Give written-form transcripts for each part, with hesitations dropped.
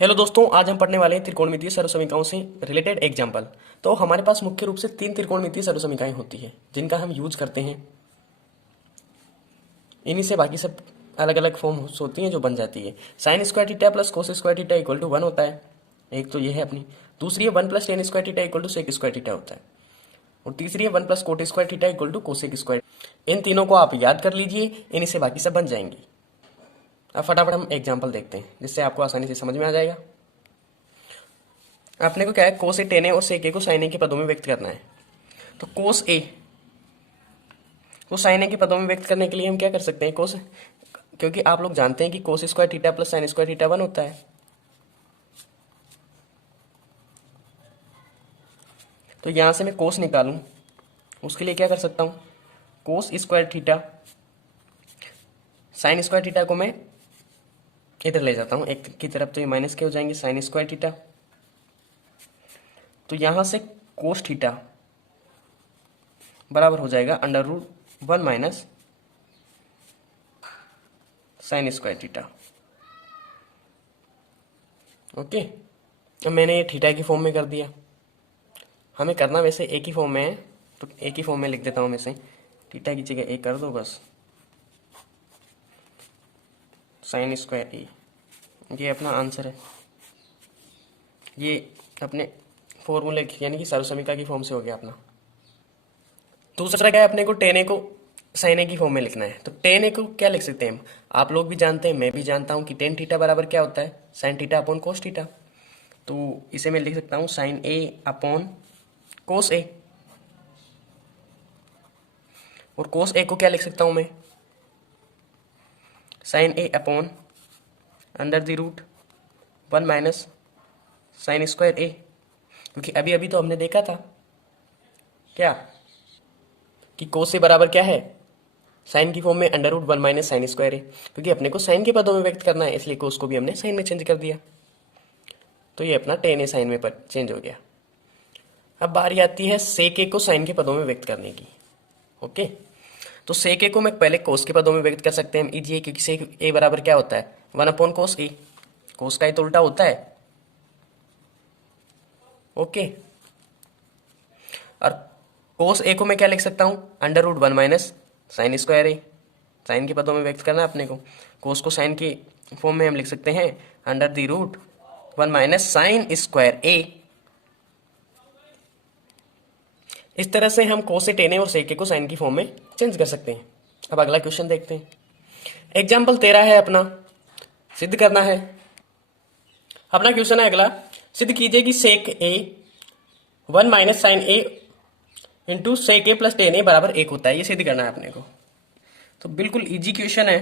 Hello दोस्तों, आज हम पढ़ने वाले हैं त्रिकोणमितीय सर्वसमीकरणों से रिलेटेड एग्जाम्पल। तो हमारे पास मुख्य रूप से तीन त्रिकोणमितीय सर्वसमीकरण होती है जिनका हम यूज करते हैं। इन्हीं से बाकी सब अलग अलग फॉर्म्स होती हैं जो बन जाती है। Sine square theta plus cos square theta equal to 1 होता है। एक तो ये है अपनी। दूसरी है 1 plus tan square theta equal to sec square theta होता है। और तीसरी है 1 plus cot square theta equal to cosec square. इन तीनों को आप याद कर लीजिए, इन्हीं से बाकी सब बन जाएंगे। अब फटाफट हम एग्जाम्पल देखते हैं जिससे आपको आसानी से समझ में आ जाएगा। अपने को क्या है, कोस ए टेन ए और सेक ए को साइन ए के पदों में व्यक्त करना है। तो कोस ए को साइन ए के पदों में व्यक्त करने के लिए हम क्या कर सकते हैं, कोस, क्योंकि आप लोग जानते हैं कि कोस square theta plus sign square theta 1 होता है। तो यहां से मैं कोस निकालूं, उसके लिए क्या कर सकता हूं, कोस square theta, sign square theta को मैं इधर ले जाता हूं एक की तरफ, तो ये माइनस के हो जाएंगे साइन स्क्वायर थीटा। तो यहां से कोस थीटा बराबर हो जाएगा under root 1 minus sine square theta. Okay, अब मैंने ये थीटा की फॉर्म में कर दिया। हमें करना वैसे एक ही फॉर्म में है, तो एक ही फॉर्म में लिख देता हूं मैं से। थीटा की जगह एक कर दो बस, साइन स्क्वायर ए। ये अपना आंसर है। ये अपने फॉर्मूले यानी कि सर्वसमीकरण की फॉर्म से हो गया अपना। दूसरा क्या है, अपने को टेन ए को साइन ए की फॉर्म में लिखना है। तो टेन ए को क्या लिख सकते हैं हम, आप लोग भी जानते हैं, मैं भी जानता हूं कि टेन थीटा बराबर क्या होता है, sine theta upon cos theta. तो इसे मैं लिख सकता हूं साइन ए अपॉन कोस ए। और कोस ए को क्या लिख सकता हूं मैं, sine a upon under the root 1 minus sine square a. क्योंकि अभी अभी तो हमने देखा था क्या कि कोस ए बराबर क्या है, साइन की फॉर्म में under root 1 minus sine square है। क्योंकि अपने को साइन के पदों में व्यक्त करना है, इसलिए कोस को भी हमने साइन में चेंज कर दिया। तो ये अपना टेन ए साइन में पर चेंज हो गया। अब बारी आती है सेक ए को साइन के पदों में व्यक्त करने की। ओके, तो सेक ए को मैं पहले कोस के पदों में व्यक्त कर सकते हैं हम इजी, क्योंकि सेक ए बराबर क्या होता है, 1 अपॉन कोस ए। कोस का ही तो उल्टा होता है। ओके, और कोस ए को मैं क्या लिख सकता हूं, under root 1 minus sine square a. Sine के पदों में व्यक्त करना है अपने को। कोस को साइन के फॉर्म में हम लिख सकते हैं under the root 1 minus sine square a. इस तरह से हम कोस से टेन ए और सेक ए को साइन की फॉर्म में चेंज कर सकते हैं। अब अगला क्वेश्चन देखते हैं। एग्जाम्पल 13 है अपना, सिद्ध करना है। अपना क्वेश्चन है अगला, सिद्ध कीजिए कि सेक ए 1 माइनस साइन ए इंटू सेक ए प्लस टेन ए बराबर 1 होता है। ये सिद्ध करना है अपने को। तो बिल्कुल इजी क्वेश्चन है,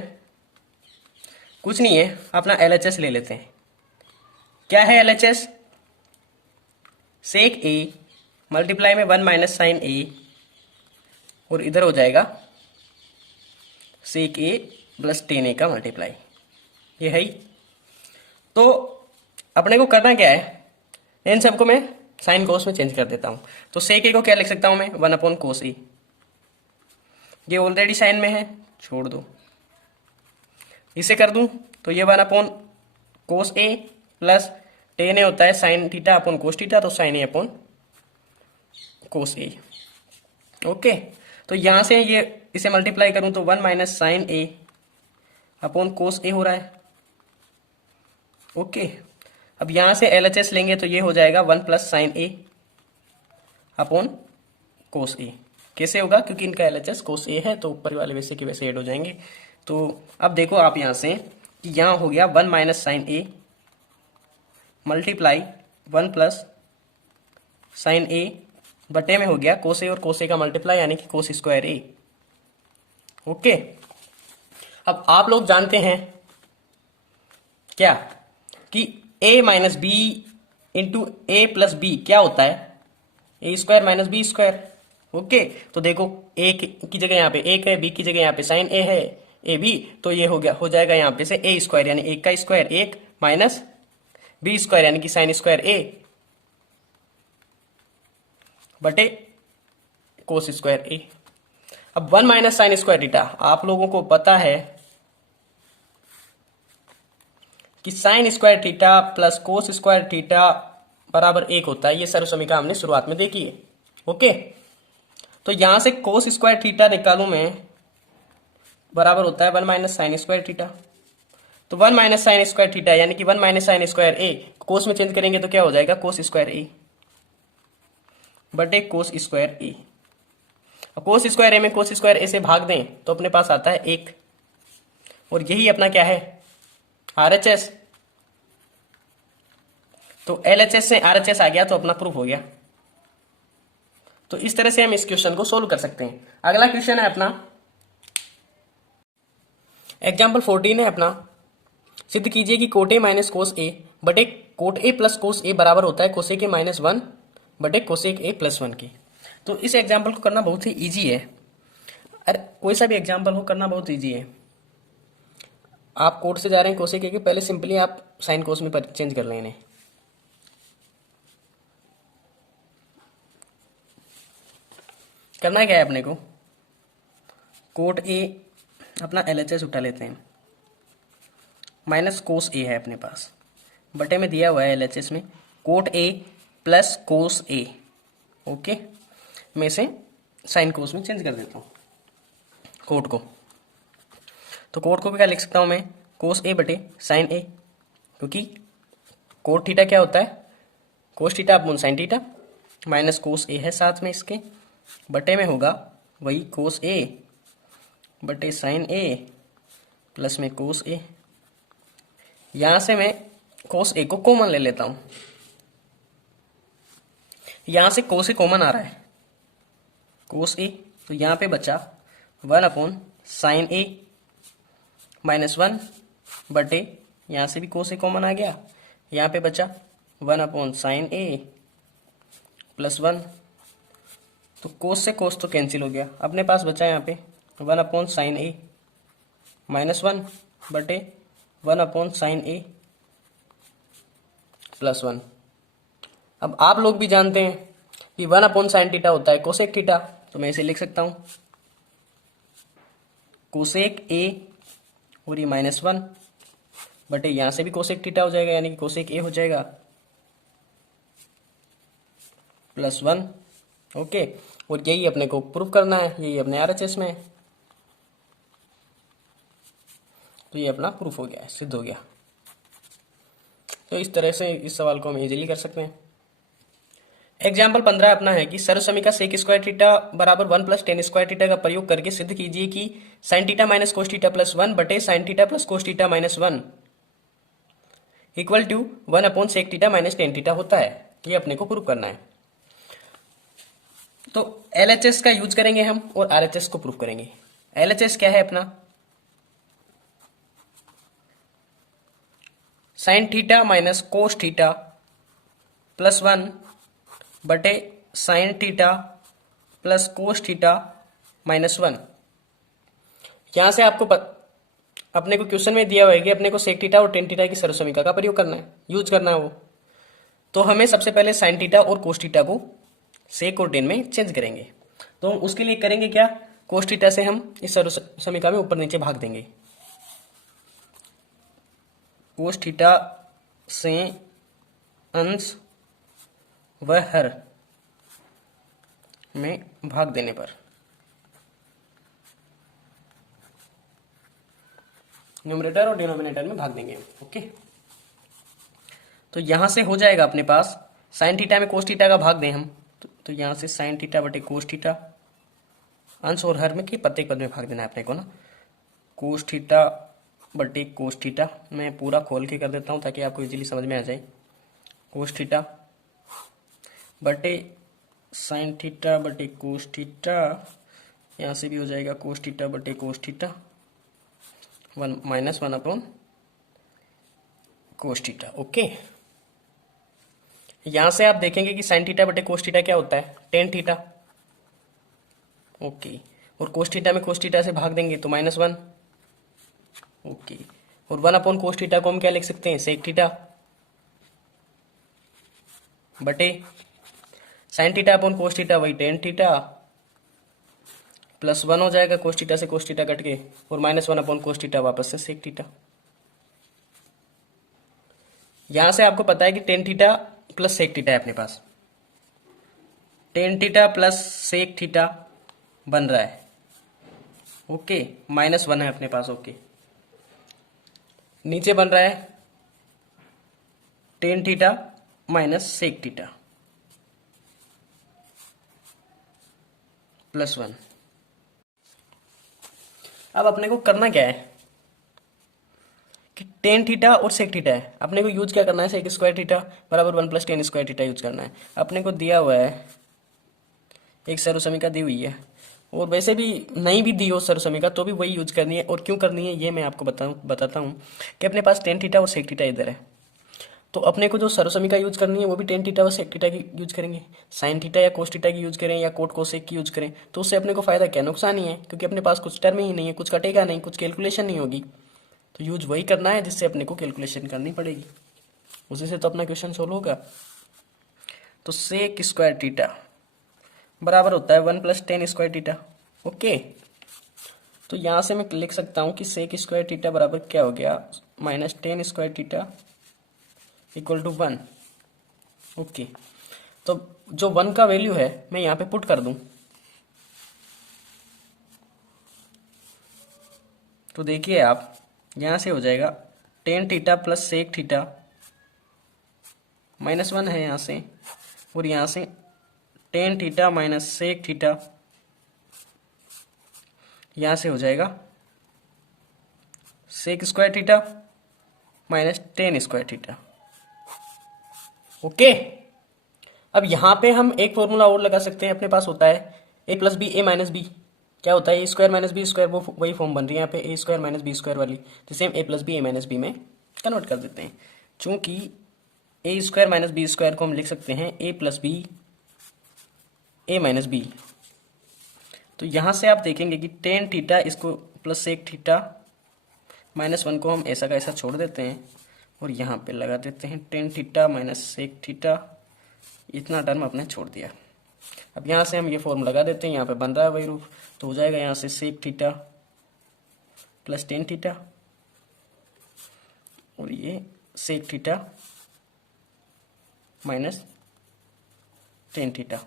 कुछ नहीं है, अपना एलएचएस ले लेते हैं। क्या है एलएचएस, सेक ए मल्टीप्लाई में 1 माइनस साइन ए, और इधर हो जाएगा सेक ए प्लस टेन ए का मल्टीप्लाई। ये है ही। तो अपने को करना क्या है, इन सबको मैं साइन कोस में चेंज कर देता हूं। तो सेक ए को क्या लिख सकता हूं मैं, 1 अपॉन कोस ए। ये ऑलरेडी साइन में है, छोड़ दो। इसे कर दूं तो ये 1 अपॉन कोस ए प्लस टेन ए होता है sine theta upon cos theta, तो sign a upon cos A. Okay, तो यहां से ये इसे मल्टीप्लाई करूं तो 1 माइनस साइन ए अपॉन कोस ए हो रहा है। ओके, अब यहां से एलएचएस लेंगे तो ये हो जाएगा 1 प्लस साइन ए अपॉन कोस ए। कैसे होगा, क्योंकि इनका एलएचएस कोस ए है, तो ऊपर वाले वैसे के वैसे ऐड हो जाएंगे। तो अब देखो आप यहां से कि यहां हो गया 1 minus sign A multiply 1 plus sign ए बटे में हो गया कोस ए और कोस ए का मल्टीप्लाई, यानी कि कोस स्क्वायर ए। ओके, अब आप लोग जानते हैं क्या कि a minus b into a plus b क्या होता है, a square minus b square. Okay, तो देखो a की जगह यहाँ पे एक है, b की जगह यहाँ पे साइन ए है, ए बी, तो ये हो गया, हो जाएगा यहाँ पे से ए स्क्वायर यानी एक का स्क्वायर एक माइनस बी स्क्वायर यानी कि साइन स्क्वायर ए बटे कोस स्क्वायर ए। अब 1 माइनस साइन स्क्वायर थीटा आप लोगों को पता है कि sign square theta plus cos square theta बराबर 1 होता है। ये सर्व समीकरण हमने शुरुआत में देखी है। ओके, तो यहां से कोस स्क्वायर थीटा निकालू मैं, बराबर होता है 1 माइनस साइन स्क्वायर थीटा। तो 1 माइनस साइन स्क्वायर थीटा यानी कि 1 माइनस साइन स्क्वायर ए, कोस में चेंज करेंगे तो क्या हो जाएगा, कोस स्क्वायर ए बटे कोस स्क्वायर ए। अब कोस स्क्वायर ए में कोस स्क्वायर ए से भाग दें तो अपने पास आता है 1, और यही अपना क्या है, RHS। तो LHS से RHS आ गया तो अपना प्रूफ हो गया। तो इस तरह से हम इस क्वेश्चन को सोल्व कर सकते हैं। अगला क्वेश्चन है अपना एग्जाम्पल 14 है अपना, सिद्ध कीजिए कि कोट ए माइनस कोस ए बटे कोट ए प्लस कोस ए बराबर होता है कोसेक ए माइनस 1 बटे कोसेक ए प्लस 1 की। तो इस एग्जाम्पल को करना बहुत ही ईजी है। अरे कोई सा भी एग्जाम्पल हो करना बहुत ईजी है। आप कोट से जा रहे हैं कोसेक ए के, पहले सिंपली आप साइन कोस में चेंज कर लेंगे। करना क्या है अपने को, कोट ए अपना LHS उठा लेते हैं, माइनस कोस ए है अपने पास, बटे में दिया हुआ है LHS में cot A plus cos A. Okay, मैं इसे साइन कोस में चेंज कर देता हूँ कोट को। तो कोट को भी क्या लिख सकता हूँ मैं, कोस ए बटे साइन ए, क्योंकि कोट थीटा क्या होता है, cos theta upon sine theta, minus cos a है साथ में इसके, बटे में होगा वही कोस ए बटे साइन ए प्लस में कोस ए। यहां से मैं कोस ए को कॉमन ले लेता हूं, यहां से कोस ए कॉमन आ रहा है, कोस ए, तो यहां पे बचा 1 अपॉन साइन ए माइनस 1 बटे, यहां से भी कोस ए कॉमन आ गया, यहां पे बचा 1 अपॉन साइन ए प्लस 1। तो कोस से कोस तो कैंसिल हो गया, अपने पास बचा यहाँ पे 1 अपॉन साइन ए माइनस 1 बटे 1 अपॉन साइन ए प्लस 1। अब आप लोग भी जानते हैं कि 1 अपॉन साइन थीटा होता है कोसेक थीटा, तो मैं इसे लिख सकता हूं कोसेक ए और ये माइनस 1 बटे, यहां से भी कोसेक थीटा हो जाएगा यानी कि कोसेक ए हो जाएगा प्लस 1। ओके, और यही अपने को प्रूफ करना है, यही अपने RHS में है। तो ये अपना प्रूफ हो गया है, सिद्ध हो गया। तो इस तरह से इस सवाल को हम इजीली कर सकते हैं। एग्जाम्पल 15 अपना है कि सर्व समीकरण सेक स्क्वायर थीटा बराबर 1 प्लस टेन स्क्वायर थीटा का प्रयोग करके सिद्ध कीजिए कि sine theta minus cos theta plus 1 बटे sine theta plus cos theta minus 1 equal to 1 upon sec theta minus tan theta होता है। ये अपने को प्रूव करना है। तो LHS का यूज करेंगे हम और RHS को प्रूव करेंगे। LHS क्या है अपना, sign theta minus cos theta plus 1 बटे sine theta plus cos theta minus 1। यहां से आपको अपने को क्वेश्चन में दिया हुआ है कि अपने को सेक थीटा और टेन थीटा की सर्व समीकरण का प्रयोग करना है, यूज करना है वो। तो हमें सबसे पहले साइन थीटा और कोस थीटा को सेक और टेन में चेंज करेंगे। तो हम उसके लिए करेंगे क्या, कोस थीटा से हम इस सर्व समीकरण में ऊपर नीचे भाग देंगे, कोस थीटा से अंश व हर में भाग देने पर न्यूमरेटर और डिनोमिनेटर में भाग देंगे। ओके, तो यहां से हो जाएगा अपने पास साइन थीटा में कोस थीटा का भाग दें हम, तो यहां से साइन थीटा बटे कोस थीटा, अंश और हर में कि प्रत्येक पद में भाग देना है अपने को ना, कोस थीटा बटे कोस थीटा। मैं पूरा खोल के कर देता हूं ताकि आपको इजीली समझ में आ जाए। कोस थीटा बटे साइन थीटा बटे कोस थीटा, यहाँ से भी हो जाएगा कोस थीटा बटे cos theta, 1 minus 1 upon cos theta. Okay, यहां से आप देखेंगे कि साइन थीटा बटे कोस थीटा क्या होता है, टेन थीटा। ओके, और कोस थीटा में कोस थीटा से भाग देंगे तो माइनस 1। ओके, और 1 अपॉन कोस थीटा को हम क्या लिख सकते हैं, सेक थीटा बटे sine theta upon cos theta वही टेन थीटा, प्लस 1 हो जाएगा कोस थीटा से कोस थीटा कट के, और माइनस 1 अपॉन कोस थीटा वापस से सेक थीटा। यहां से आपको पता है कि tan theta plus sec theta है अपने पास, tan theta plus sec theta बन रहा है, ओके, -1 है अपने पास, ओके। नीचे बन रहा है tan theta minus sec theta +1। अब अपने को करना क्या है कि टेन थीटा और सेक थीटा है, अपने को यूज क्या करना है, सेक स्क्वायर थीटा बराबर 1 + टेन स्क्वायर थीटा यूज करना है। अपने को दिया हुआ है एक सर्वसमीका दी हुई है, और वैसे भी नहीं भी दी हो सर्वसमीका तो भी वही यूज करनी है। और क्यों करनी है ये मैं आपको बताता हूँ कि अपने पास टेन थीटा और सेक थीटा इधर है, तो अपने को जो सर्वसमीका यूज करनी है वो भी टेन थीटा और सेक थीटा की यूज करेंगे। साइन थीटा या कोस थीटा की यूज करें या कोट कोसेक की यूज करें तो उससे अपने को फायदा क्या, नुकसान ही है, क्योंकि अपने पास कुछ टर्म ही नहीं है, कुछ कटेगा नहीं, कुछ कैलकुलेशन नहीं होगी। तो यूज वही करना है जिससे अपने को कैलकुलेशन करनी पड़ेगी, उसी से तो अपना क्वेश्चन सोल्व होगा। तो सेक स्क्वायर थीटा बराबर होता है 1 + टेन स्क्वायर थीटा, ओके। तो यहां से मैं लिख सकता हूं कि सेक स्क्वायर थीटा बराबर क्या हो गया, -10 स्क्वायर थीटा = 1, ओके। तो जो 1 का वैल्यू है मैं यहाँ पे पुट कर दूं, तो देखिए आप यहाँ से हो जाएगा tan theta plus sec theta, -1 है यहाँ से, और यहाँ से tan theta minus sec theta, यहाँ से हो जाएगा sec square theta -10 square theta, okay. अब यहाँ पे हम एक फॉर्मूला और लगा सकते हैं, अपने पास होता है a + b a - b, क्या होता है a² - b², वो वही फॉर्म बन रही है यहाँ पे a² - b² वाली, जिसे हम a + b a - b में कन्वर्ट कर देते हैं। चूंकि a² - b² को हम लिख सकते हैं a + b a - b, तो यहाँ से आप देखेंगे कि टेन थीटा इसको प्लस सेक थीटा -1 को हम ऐसा का ऐसा छोड़ देते हैं और यहाँ पे लगा देते हैं tan theta minus sec theta, इतना टर्म अपने छोड़ दिया। अब यहाँ से हम ये फॉर्म लगा देते हैं, यहाँ पे बन रहा है वही रूप, तो हो जाएगा यहाँ से sec theta plus tan theta और ये sec theta minus tan theta.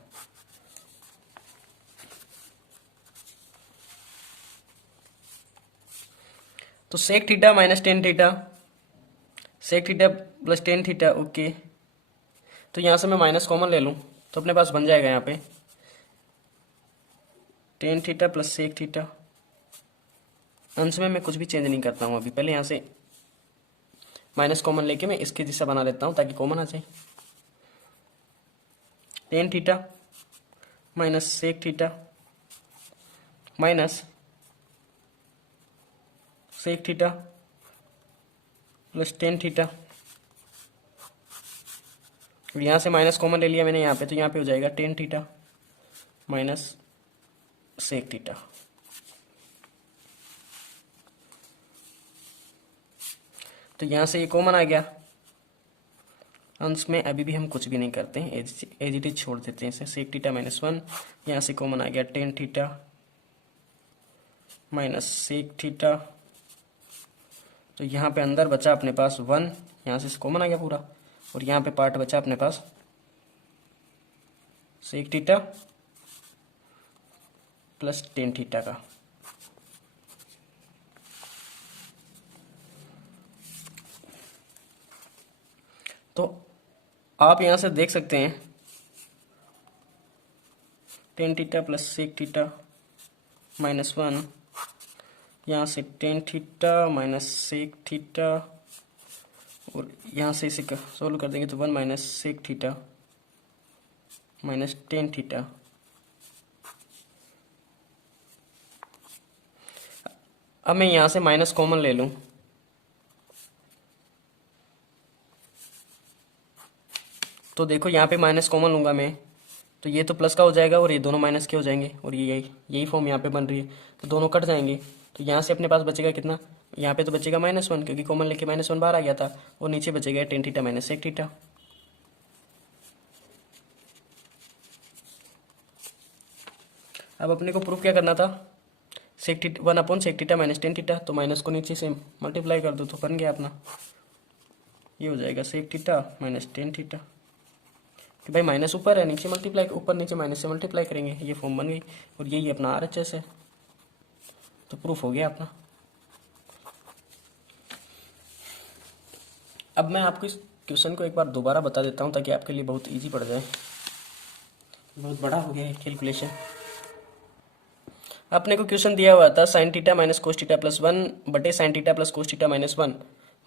तो sec theta minus tan theta, sec theta plus tan theta, okay. तो यहाँ से मैं माइनस कॉमन ले लूँ तो अपने पास बन जाएगा यहाँ पे tan theta plus sec theta. अंश में मैं कुछ भी चेंज नहीं करता हूँ अभी, पहले यहाँ से माइनस कॉमन लेके मैं इसके जैसा बना लेता हूँ ताकि कॉमन आ जाए। Tan theta minus sec theta minus sec theta plus tan theta, यहाँ से माइनस कॉमन ले लिया मैंने यहाँ पे, तो यहाँ पे हो जाएगा tan theta minus sec theta. तो यहाँ से ये कॉमन आ गया, अंश में अभी भी हम कुछ भी नहीं करते हैं, एज इट इज छोड़ देते हैं इसे, सेक थीटा -1, यहाँ से कॉमन आ गया tan theta minus sec theta. तो यहाँ पे अंदर बचा अपने पास 1, यहाँ से कॉमन आ गया पूरा, और यहाँ पे पार्ट बचा अपने पास sec theta plus tan theta का। तो आप यहाँ से देख सकते हैं tan theta plus sec theta -1, यहाँ से tan theta minus sec theta, और यहाँ से इसे सोल्व कर देंगे तो 1 minus sec theta minus tan theta. अब मैं यहाँ से माइनस कॉमन ले लूँ, तो देखो यहाँ पे माइनस कॉमन लूँगा मैं, तो ये तो प्लस का हो जाएगा और ये दोनों माइनस के हो जाएंगे, और ये यही फॉर्म यहाँ पे बन रही है, तो दोनों कट जाएंगे। तो यहाँ से अपने पास बचेगा कितना, यहाँ पे तो बचेगा -1 क्योंकि कॉमन लेके -1 बाहर आ गया था, और नीचे बचेगा tan theta minus sec theta. अब अपने को प्रूफ क्या करना था, सेक थीटा 1/सेक थीटा -10 थीटा, तो माइनस को नीचे से मल्टीप्लाई कर दो तो बन गया अपना ये हो जाएगा sec theta minus tan theta, कि भाई माइनस ऊपर है, नीचे मल्टीप्लाई, ऊपर नीचे माइनस से मल्टीप्लाई करेंगे, ये फॉर्म बन गई। और यही अपना RHS है, तो प्रूफ हो गया अपना। अब मैं आपको इस क्वेश्चन को एक बार दोबारा बता देता हूँ ताकि आपके लिए बहुत इजी पड़ जाए। बहुत बड़ा हो गया है कैलकुलेशन। अपने को क्वेश्चन दिया हुआ था sine theta minus cos theta plus 1 बटे sine theta plus cos theta minus 1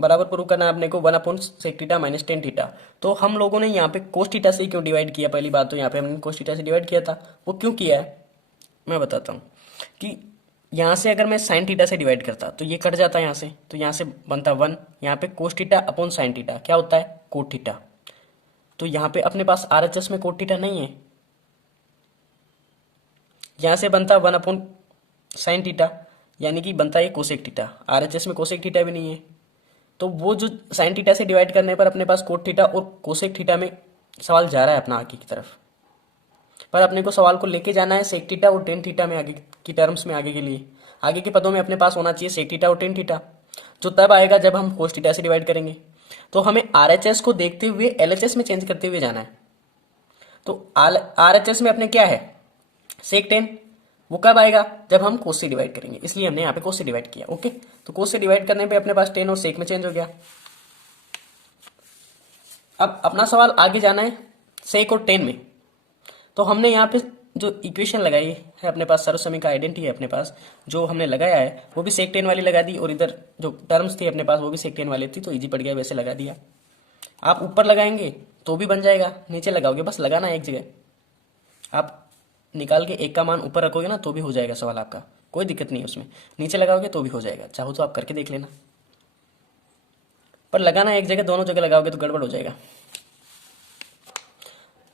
बराबर प्रूव करना है अपने को 1 upon sec theta minus tan theta. तो हम लोगों ने यहाँ पे कोस थीटा से क्यों डिवाइड किया, पहली बात तो यहाँ पे हमने कोस थीटा से डिवाइड किया था, वो क्यों किया है मैं बताता हूँ। कि यहाँ से अगर मैं साइन थीटा से डिवाइड करता तो ये कट जाता है यहाँ से, तो यहाँ से बनता 1, यहाँ पे कोस थीटा अपॉन साइन थीटा क्या होता है कोट थीटा। तो यहाँ पे अपने पास RHS में कोट थीटा नहीं है, यहाँ से बनता 1 अपॉन साइन थीटा, यानी कि बनता है कोसेक थीटा। RHS में कोसेक थीटा भी नहीं है, तो वो जो साइन थीटा से डिवाइड करने पर अपने पास कोट थीटा और कोसेक थीटा में सवाल जा रहा है अपना आगे की तरफ, पर अपने को सवाल को लेके जाना है सेक थीटा और टेन थीटा में आगे की टर्म्स में। आगे के लिए आगे के पदों में अपने पास होना चाहिए सेक थीटा और टेन थीटा, जो तब आएगा जब हम कोस थीटा से डिवाइड करेंगे। तो हमें RHS को देखते हुए LHS में चेंज करते हुए जाना है। तो RHS में अपने क्या है सेक टेन, वो कब आएगा जब हम कोस से डिवाइड करेंगे, इसलिए हमने यहाँ पे कोस से डिवाइड किया। ओके, तो कोस से डिवाइड करने पे अपने पास टेन और सेक में चेंज हो गया। अब अपना सवाल आगे जाना है सेक और टेन में, तो हमने यहाँ पे जो इक्वेशन लगाई है अपने पास, सर्वसमी का आइडेंटिटी है अपने पास, जो हमने लगाया है वो भी सेक टेन वाली लगा दी, और इधर जो टर्म्स थी अपने पास वो भी सेक टेन वाली थी, तो इजी पड़ गया वैसे लगा दिया। आप ऊपर लगाएंगे तो भी बन जाएगा, नीचे लगाओगे बस लगाना है एक जगह। आप निकाल के एक का मान ऊपर रखोगे ना तो भी हो जाएगा सवाल आपका, कोई दिक्कत नहीं है उसमें। नीचे लगाओगे तो भी हो जाएगा, चाहो तो आप करके देख लेना, पर लगाना है एक जगह, दोनों जगह लगाओगे तो गड़बड़ हो जाएगा।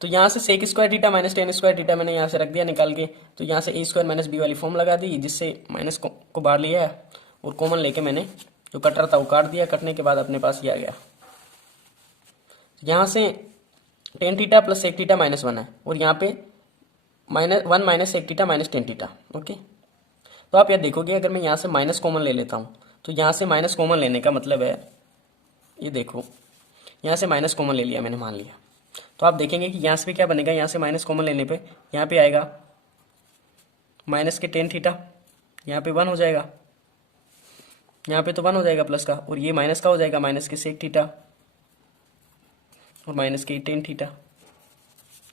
तो यहाँ से sec square theta minus tan square theta मैंने यहाँ से रख दिया निकाल के, तो यहाँ से ए स्क्वायर माइनस बी वाली फॉर्म लगा दी, जिससे माइनस को बाहर लिया है और कॉमन लेके मैंने जो कट रहा था वो काट दिया। कटने के बाद अपने पास ये आ गया, यहाँ से tan theta plus sec theta minus 1 है, और यहाँ पे -1 minus sec theta minus tan theta. Okay, तो आप यह देखोगे अगर मैं यहाँ से माइनस कॉमन ले लेता हूँ, तो यहाँ से माइनस कॉमन लेने का मतलब है, ये देखो यहाँ से माइनस कॉमन ले लिया मैंने, मान लिया, तो आप देखेंगे कि यहाँ से भी क्या बनेगा, यहाँ से माइनस कॉमन लेने पे यहाँ पे आएगा माइनस के टेन थीटा, यहाँ पे 1 हो जाएगा, यहाँ पे तो 1 हो जाएगा प्लस का, और ये माइनस का हो जाएगा माइनस के सेक थीटा और माइनस के टेन थीटा,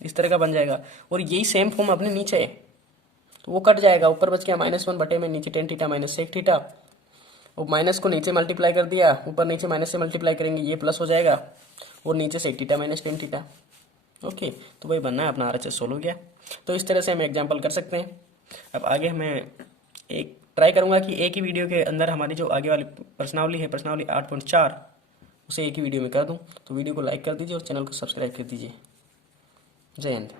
इस तरह का बन जाएगा। और यही सेम फॉर्म अपने नीचे है, तो वो कट जाएगा, ऊपर बच गया -1 बटे में नीचे tan theta minus sec theta, और माइनस को नीचे मल्टीप्लाई कर दिया, ऊपर नीचे माइनस से मल्टीप्लाई करेंगे ये प्लस हो जाएगा, और नीचे sec theta minus tan theta. Okay, तो वही बनना है अपना RHS सोल्व हो गया। तो इस तरह से हम एग्जाम्पल कर सकते हैं। अब आगे मैं एक ट्राई करूंगा कि एक ही वीडियो के अंदर हमारी जो आगे वाली प्रश्नावली है, प्रश्नावली 8.4, उसे एक ही वीडियो में कर दूं। तो वीडियो को लाइक कर दीजिए और चैनल को सब्सक्राइब कर दीजिए। जय हिंद।